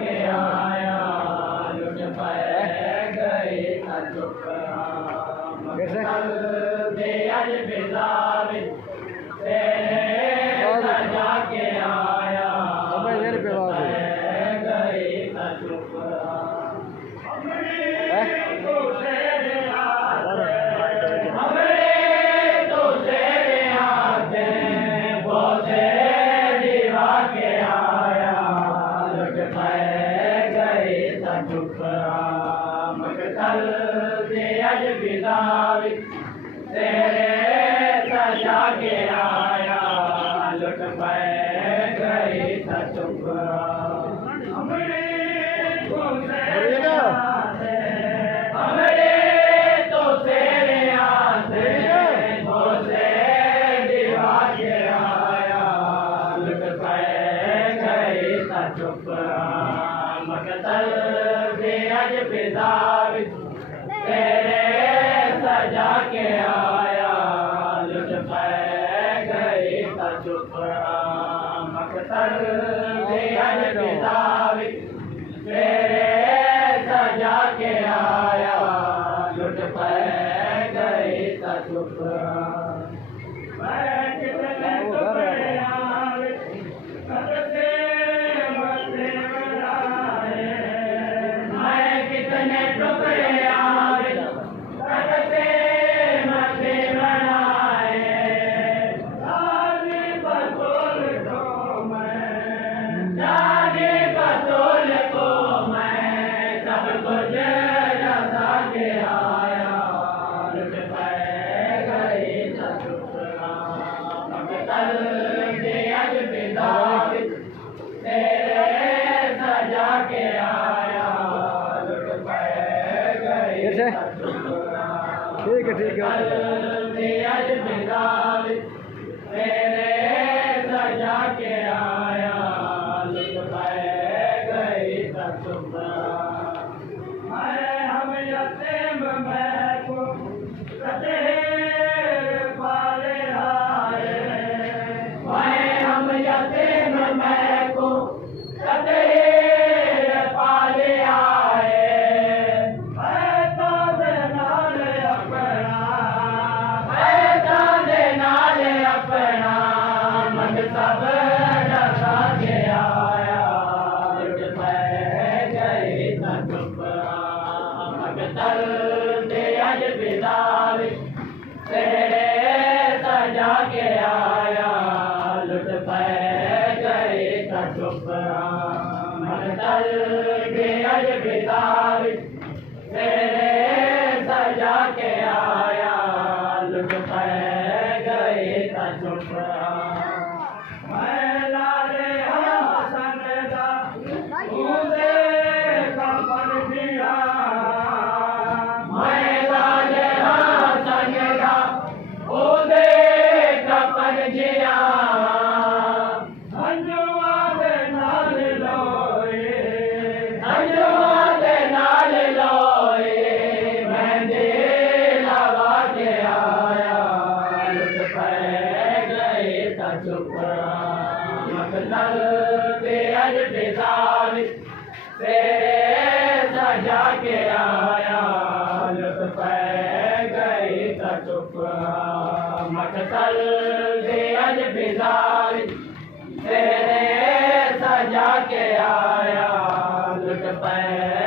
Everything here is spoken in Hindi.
के आया लुट पे गई चुप दे अज बिलाव तेरे सजा के आया लुट पे गई चुप तेरे सजा के आया लुट पे गई चुप हमरे तो तेरे आसे भोले दीवा के आया लुट पे गई चुप मकतल दे अज बिदाव तेरे सजा के आया लुट पे गई चुप मकतल दे अज बिदाव तेरे सजा के आया लुट पे गई चुप कितने टुकड़े ठीक है ठीक है तेरे सजा के आया लुट पे गई चुप हम यतीम को पाले आए हम यतीम को पाले आए सब डसा के आया लुट पे गई चुप मकतल दे अज बिदाव तेरे सजा के आया लुट पे गई चुप मकतल दे अज बिदाव तेरे सजा के आया लुट पे गई चुप मकतल दे अज बिदाव तेरे सजा के आया लुट पे गई चुप मकतल दे अज बिदाव तेरे सजा के आया लुट पे